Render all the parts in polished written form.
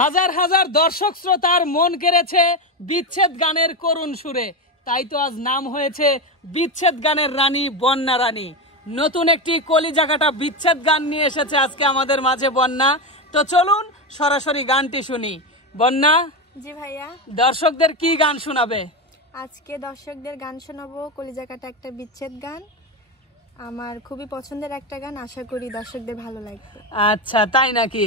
হাজার হাজার দর্শক শ্রোতার মন কেড়েছে বিচ্ছেদ গানের করুণ সুরে, তাই তো আজ নাম হয়েছে বিচ্ছেদ গানের রানী বন্যা রানী। নতুন একটি কলিজাকাটা বিচ্ছেদ গান নিয়ে এসেছে আজকে আমাদের মাঝে বন্যা। তো চলুন সরাসরি গানটি শুনি। বন্যা, জি ভাইয়া, দর্শকদের কি গান শোনাবে? আজকে দর্শকদের গান শোনাবো কলিজাকাটা একটা বিচ্ছেদ গান। আমার খুবই পছন্দের একটা গান, আশা করি দর্শকদের ভালো লাগবে। আচ্ছা, তাই নাকি?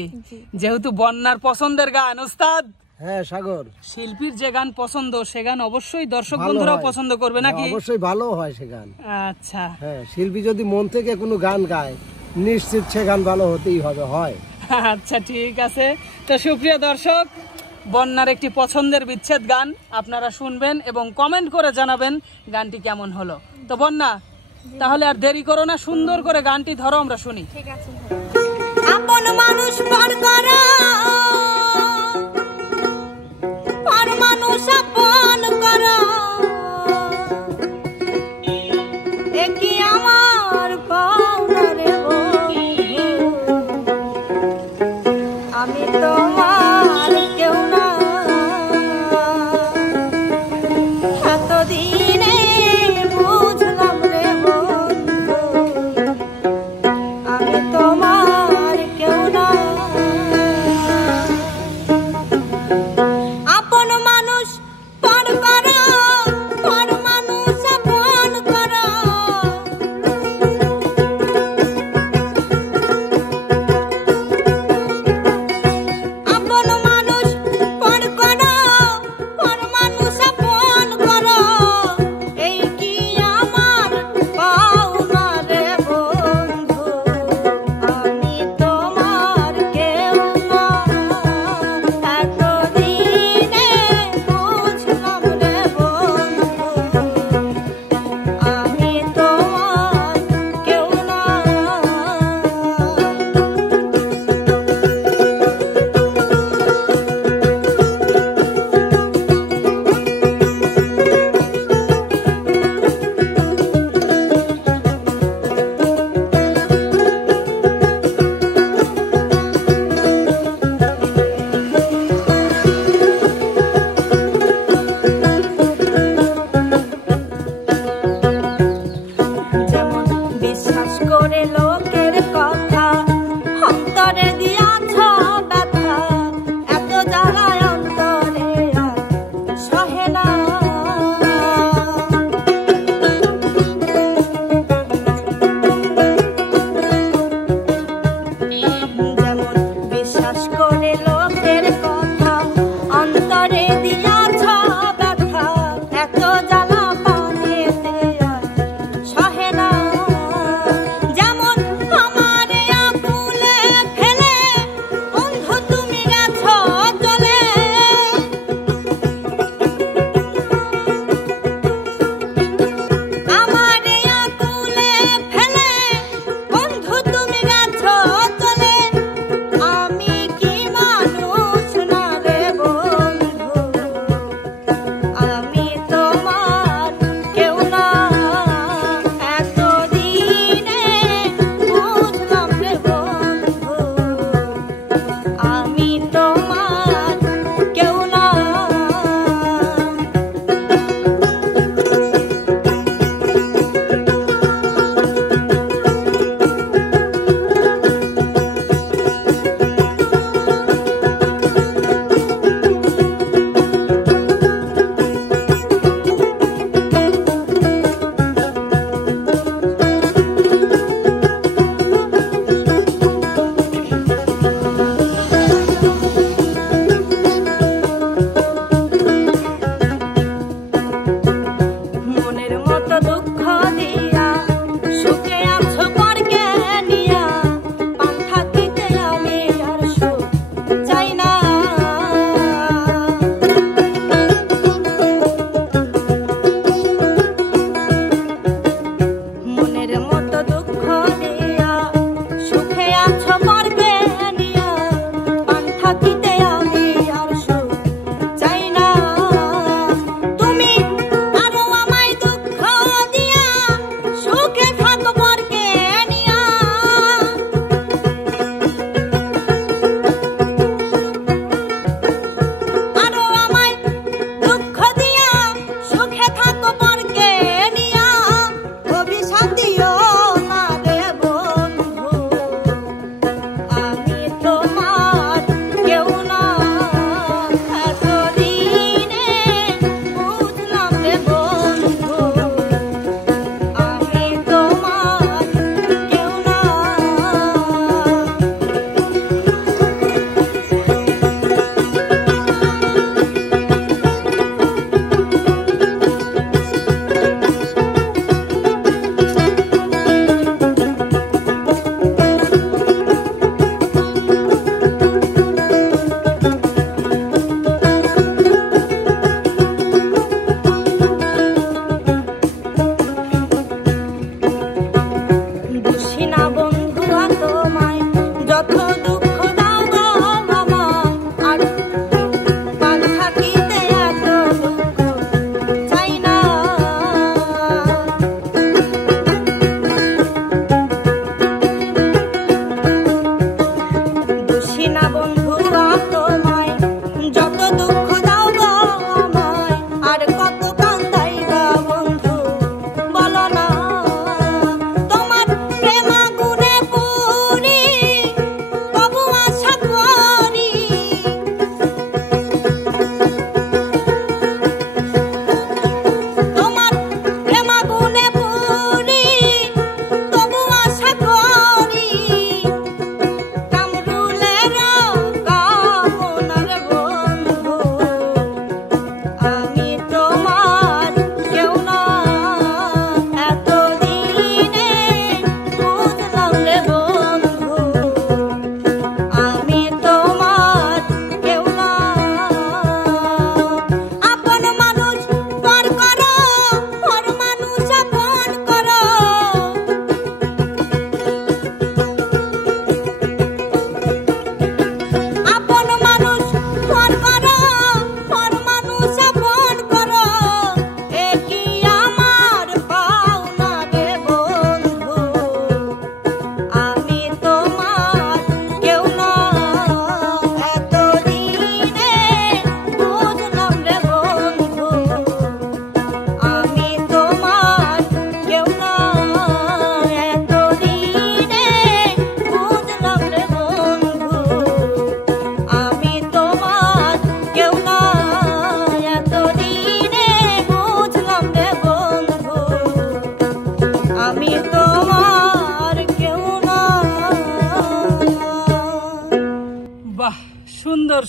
যেহেতু বন্যার পছন্দের গান, ওস্তাদ হ্যাঁ সাগর, শিল্পীর যে গান পছন্দ সে গান অবশ্যই দর্শক বন্ধুরাও পছন্দ করবে নাকি? অবশ্যই ভালো হয় সে গান। আচ্ছা হ্যাঁ, শিল্পী যদি মন থেকে কোনো গান গায় নিশ্চিত সে গান ভালো হতেই হবে, হয়। আচ্ছা ঠিক আছে। তো সুপ্রিয় দর্শক, বন্যার একটি পছন্দের বিচ্ছেদ গান আপনারা শুনবেন এবং কমেন্ট করে জানাবেন গানটি কেমন হলো। তো বন্যা, তাহলে আর দেরি করো না, সুন্দর করে গানটি ধরো, আমরা শুনি। ঠিক আছে। আপন মানুষ পর করা, পর মানুষ আপন করা, একই আমার পাওনা রে বন্ধু। আমি তোমার কেউ না, এতদিনে বুঝলাম রে বন্ধু, আমি তোমার কেউ না। আপন মানুষ পর করা, পর মানুষ আপন করা,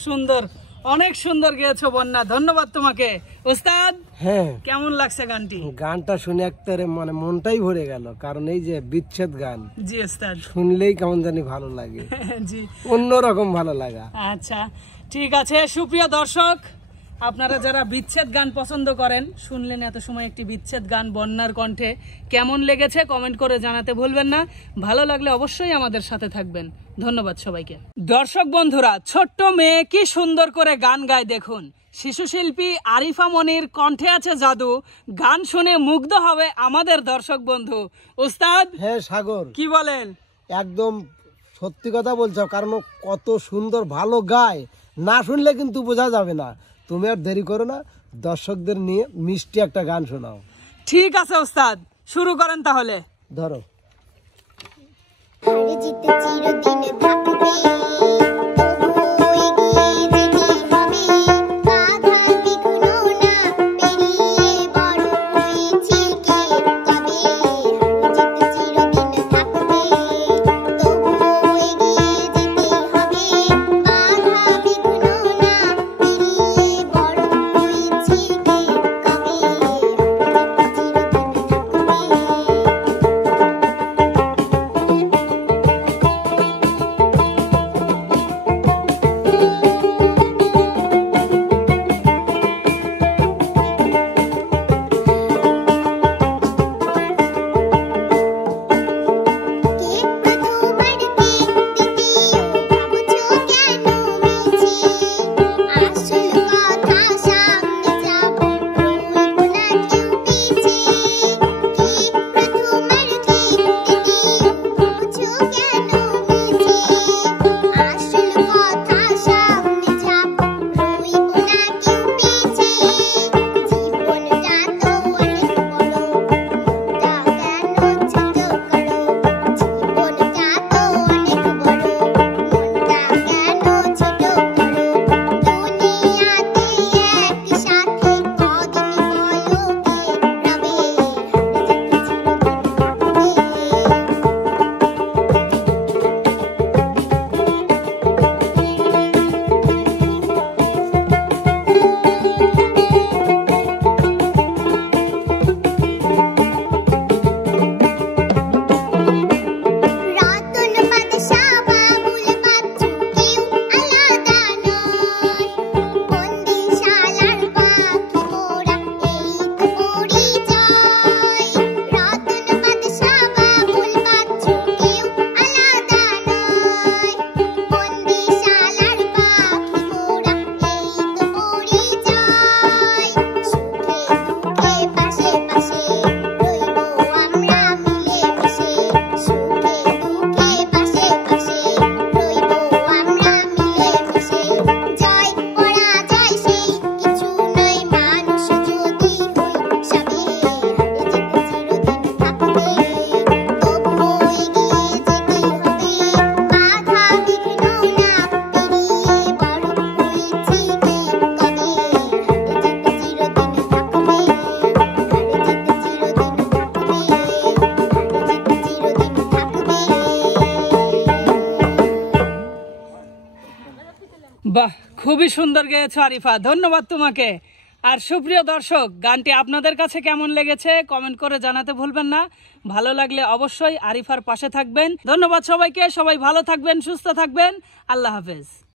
সুন্দর, অনেক সুন্দর গেয়েছো বন্যা, ধন্যবাদ তোমাকে। ওস্তাদ, হ্যাঁ, কেমন লাগছে গানটি? গানটা শুনে একবারে মানে মনটাই ভরে গেল, কারণ এই যে বিচ্ছেদ গান জি ওস্তাদ। শুনলেই কেমন জানি ভালো লাগে, জি, অন্যরকম ভালো লাগা। আচ্ছা ঠিক আছে। সুপ্রিয় দর্শক, আপনারা যারা বিচ্ছেদ গান পছন্দ করেন, শুনলেন এত সময় একটি বিচ্ছেদ গান বন্যার কণ্ঠে, কেমন লেগেছে কমেন্ট করে জানাতে ভুলবেন না। ভালো লাগলে অবশ্যই আমাদের সাথে থাকবেন। ধন্যবাদ সবাইকে। দর্শক বন্ধুরা, ছোট্ট মেয়ে কি সুন্দর করে গান গায় দেখুন। শিশু শিল্পী আরিফা মনির কণ্ঠে আছে জাদু, গান শুনে মুগ্ধ হবে আমাদের দর্শক বন্ধু। উস্তাদ, হ্যাঁ সাগর, কি বলেন? একদম সত্যি কথা বলছো, কারণ ও কত সুন্দর ভালো গায়, না শুনলে কিন্তু বোঝা যাবে না। তুমি আর দেরি করো না, দর্শকদের নিয়ে মিষ্টি একটা গান শোনাও। ঠিক আছে উস্তাদ, শুরু করেন তাহলে। ধরো। হার জিত চিরদিন থাকবে, তবু এগিয়ে যেতে হবে, বাধা বিঘ্ন না পেরিয়ে বড় হয়েছে কে কবে। হার জিত চিরদিন থাকবে, তবু এগিয়ে যেতে হবে, বাধা বিঘ্ন না পেরিয়ে বড় হয়েছে কে কবে। হার জিত চিরদিন বাহ, খুবই সুন্দর গেয়েছো আরিফা, ধন্যবাদ তোমাকে। আর সুপ্রিয় দর্শক, গানটি আপনাদের কাছে কেমন লেগেছে কমেন্ট করে জানাতে ভুলবেন না। ভালো লাগলে অবশ্যই আরিফার পাশে থাকবেন। ধন্যবাদ সবাইকে, সবাই ভালো থাকবেন, সুস্থ থাকবেন। আল্লাহ হাফেজ।